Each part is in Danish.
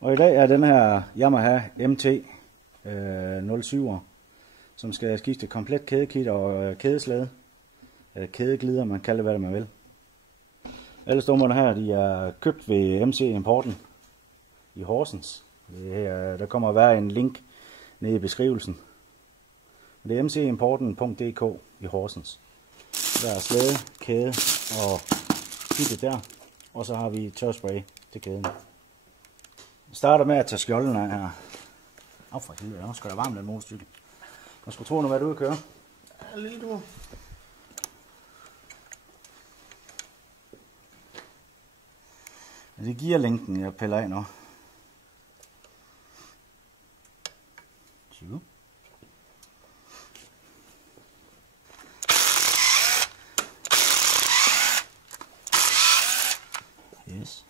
Og i dag er den her Yamaha MT 07'er, som skal skifte komplet kædekit og kædeslæde. Eller kædeglider, man kalder det, hvad man vil. Alle stumperne her, de er købt ved MC Importen i Horsens. Der kommer at være en link nede i beskrivelsen. Det er mcimporten.dk i Horsens. Der er slæde, kæde og kittet der. Og så har vi tørspray til kæden. Jeg starter med at tage skjolden af her. For helvede, der skal der varmt den motorcykel. Jeg skulle tro, hvad du vil køre. Ja, lille tur. Det giver linken, jeg piller af nu. 20. Yes.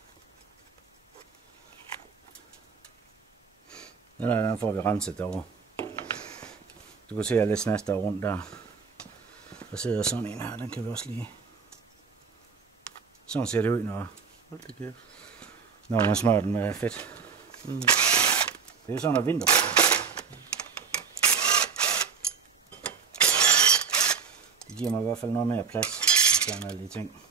Den får vi renset derovre. Du kan se, at jeg er lidt snaster rundt der. Der sidder sådan en her, den kan vi også lige. Sådan ser det ud, når man smører den med fedt. Det er sådan noget vinter. Det giver mig i hvert fald noget mere plads til alle de ting.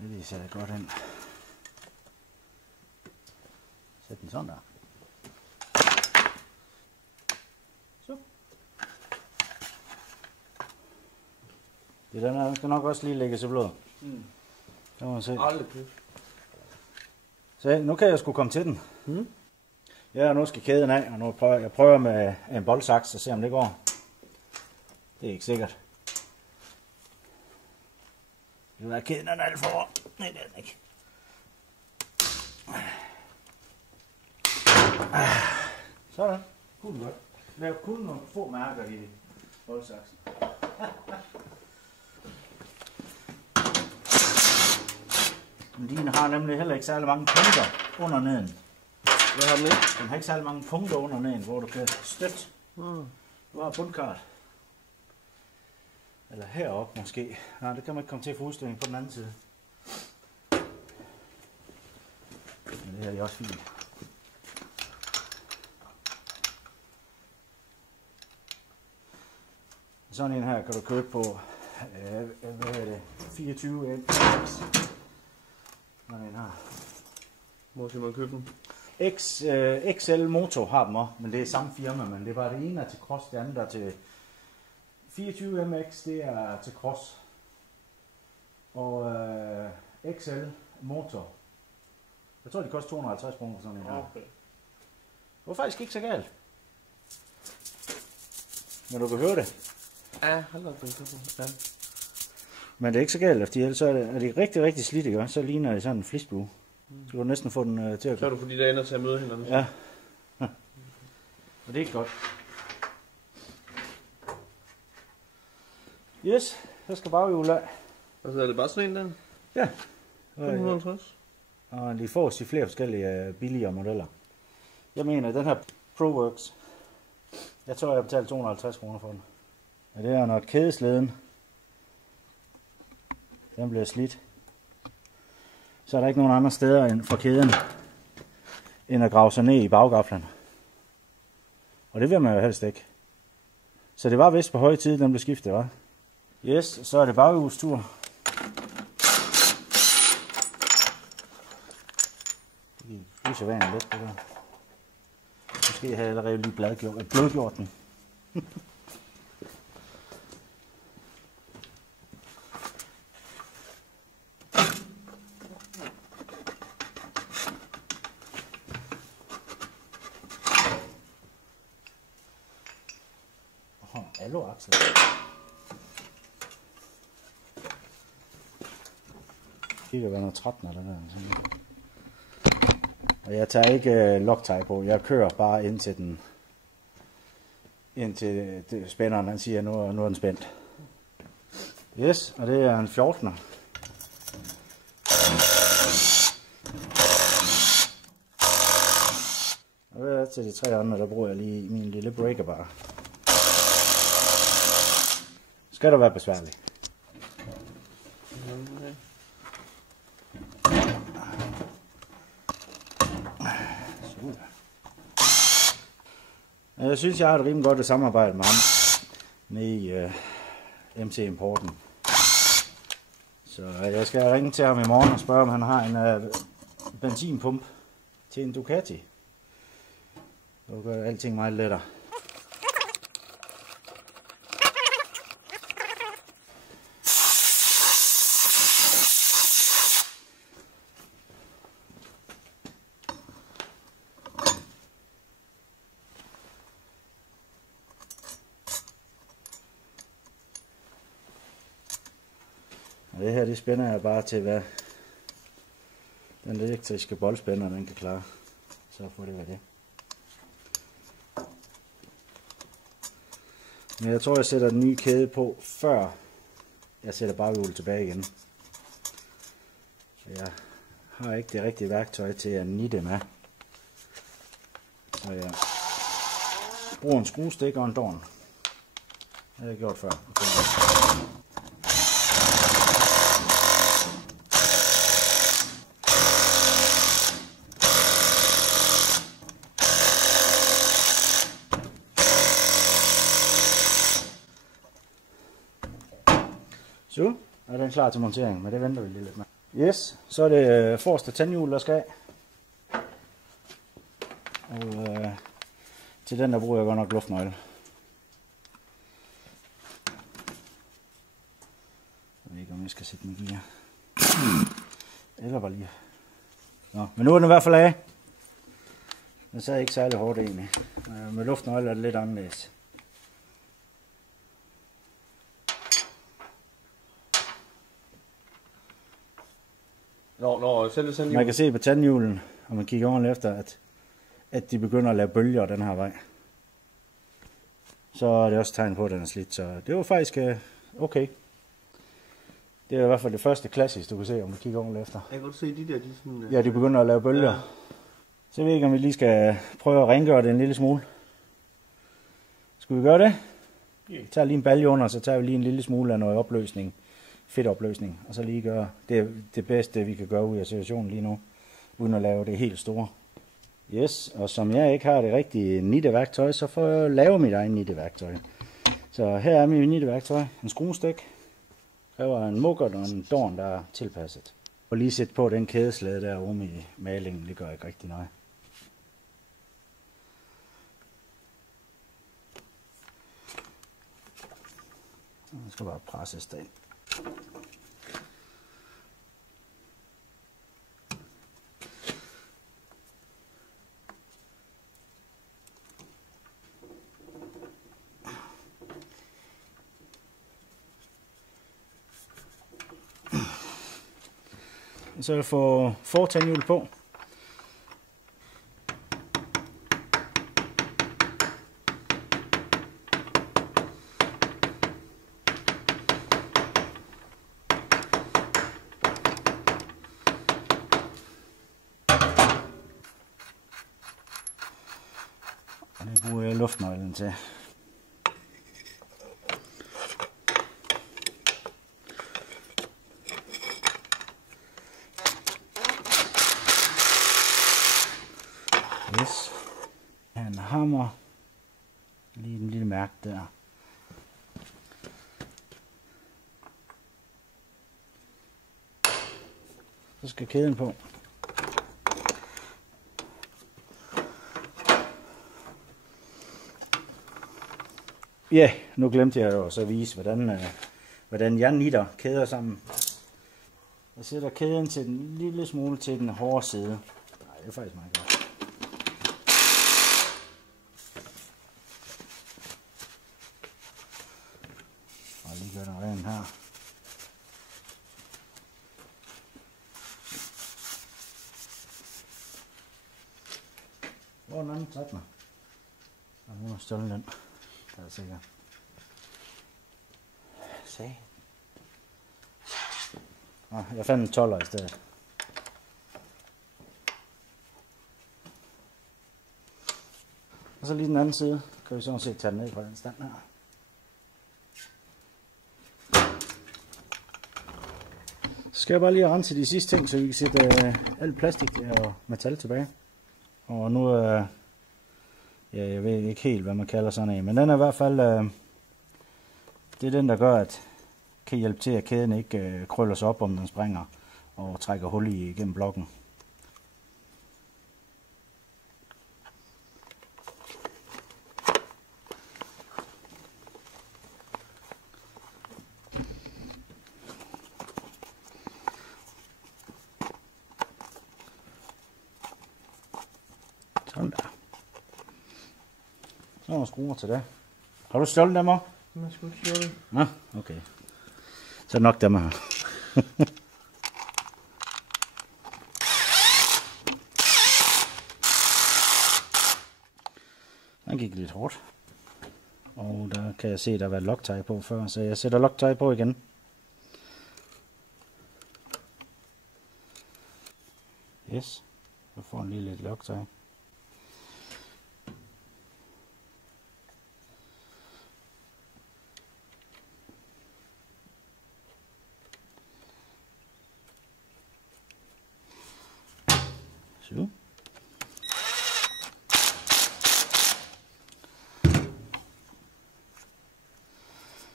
Det ser godt ind. Sæt den sådan der. Så. Det der skal nok også lige lægges i blod. Så må man se. Så nu kan jeg sgu komme til den. Ja, nu skal kæden af, og nu prøver jeg med en boldsaks og se om det går. Det er ikke sikkert. Det er kæden er alt for. Nej, det er den ikke. Sådan. Kun godt. Lav kun nogle få mærker i boldsaksen. Den har nemlig heller ikke særlig mange punkter under neden. Hvad har den ikke? Den har ikke særlig mange punkter under neden, hvor du kan støtte. Du har bundkart. Eller heroppe måske. Nej, det kan man ikke komme til at få udstilling på den anden side. Men det her er også fint. Sådan en her kan du købe på 24 MX. Sådan en her. Hvor skal man købe den? XL Motor har dem også, men det er samme firma, men det er bare det ene er til cross, det andet er til 24 MX, det er til cross. Og XL Motor, jeg tror de koster 250 kroner for sådan en her. Okay. Det var faktisk ikke så galt. Men du kan høre det. Ja, hold op, ja. Men det er ikke så galt, fordi ellers er de rigtig, rigtig slidt, ikke? Så ligner det sådan en flisbue. Så kan du næsten få den til at... Så er du for de der ender til at møde hinanden. Ja. Og det er ikke godt. Yes, så skal baghjulet af. Og så er det bare sådan en der? Ja. 550. Og de får i flere forskellige billigere modeller. Jeg mener, den her ProWorks, jeg tror, jeg betalte 250 kroner for den. Og det er, når kædeslæden, den bliver slidt, så er der ikke nogen andre steder end for kæden, end at grave sig ned i baggaflen. Og det vil man jo helst ikke. Så det var vist på høje tid, den blev skiftet, hva'? Yes, så er det baghjulstur. Det er usædvanligt lidt på det. Måske har jeg allerede lige blødgjort den. Alu-aksel. Det kan være noget 13 eller der. Og jeg tager ikke Loctite på. Jeg kører bare indtil spænderen han siger, nu er den spændt. Yes, og det er en 14'er. Og til de 3 andre, der bruger jeg lige min lille breakerbar. Skal der være besværligt. Jeg synes, jeg har et rimelig godt samarbejde med ham med i MC Importen. Så jeg skal ringe til ham i morgen og spørge, om han har en benzinpump til en Ducati. Så gør alting meget lettere. Og det her, det spænder jeg bare til, hvad den elektriske boldspænder, den kan klare. Så får det være det. Men jeg tror, jeg sætter den nye kæde på, før jeg sætter baghjulet tilbage igen. Jeg har ikke det rigtige værktøj til at nitte med. Så jeg bruger en skruestik og en dorn. Det har jeg gjort før. Så er den klar til montering, men det venter vi lige lidt med. Yes, så er det forreste tandhjul, der skal af. Og til den der bruger jeg godt nok luftnøgle. Jeg ved ikke, om jeg skal sætte den i gear. Eller bare lige. Nå, men nu er den i hvert fald af. Den sad ikke særlig hårdt egentlig. Med luftnøgle er det lidt anderledes. Man kan se på tandhjulen, og man kigger ordentligt efter, at de begynder at lave bølger den her vej. Så er det også tegn på, at den er slidt, så det var faktisk okay. Det er i hvert fald det første klassisk, du kan se, om du kigger ordentligt efter. Jeg kan godt se de der, de sådan... Ja, de begynder at lave bølger. Ja. Så jeg ved ikke, om vi lige skal prøve at rengøre det en lille smule. Skal vi gøre det? Vi tager lige en balje under, så tager vi lige en lille smule af noget opløsning. Fedtopløsning, og så lige gøre det bedste, vi kan gøre ud af situationen lige nu, uden at lave det helt store. Yes, og som jeg ikke har det rigtige nitteværktøj, så får jeg lave mit egen nitteværktøj. Så her er mit nitteværktøj, en skruestik, kræver en mukkert og en dorn, der er tilpasset. Og lige sætte på den kædeslæde der omme i malingen, det gør ikke rigtig noget. Den skal bare presses derind. Så jeg får fortandhjul på. Og det bruger jeg luftnøglen til. Yes. En hammer. Lige en lille mærke der. Så skal kæden på. Ja, nu glemte jeg jo så at vise, hvordan jeg nitter kæder sammen. Jeg sætter kæden til den lille smule til den hårde side. Nej, det er faktisk meget godt. Og lige gør den ren her. Hvor er den anden tabt mig? Og nu er stjålet den. Der er sikkert. Se. Jeg fandt en 12'er i stedet. Og så lige den anden side, kan vi sådan set tage den ned fra den stand her. Så skal jeg bare lige rense de sidste ting, så vi kan sætte alt plastik og metal tilbage. Og nu ja, jeg ved ikke helt, hvad man kalder sådan en, men den er i hvert fald, det er den, der gør, at kan hjælpe til, at kæden ikke krøller sig op, om den springer og trækker hul igennem blokken. Sådan der. Så er der skruer til det. Har du stjålet dem også? Jeg skal ikke stjåle. Nå, okay. Så er det nok dem her. Den gik lidt hårdt. Og der kan jeg se, at der har været Loctite på før, så jeg sætter Loctite på igen. Yes, så får den lige lidt Loctite. Så.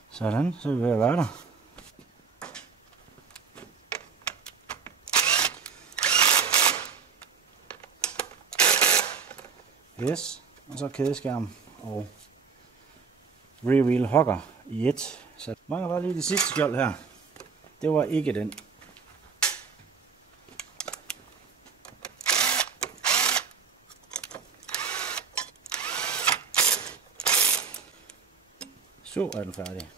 Sådan, så er vi ved at være der. Yes, og så kædeskærm og rear-wheel hugger i et. Så mangler bare lige det sidste skjold her. Det var ikke den. Så er den færdig.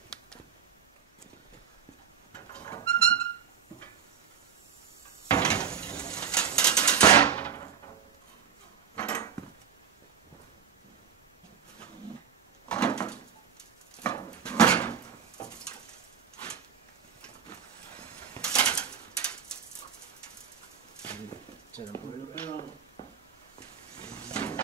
Sætter den på.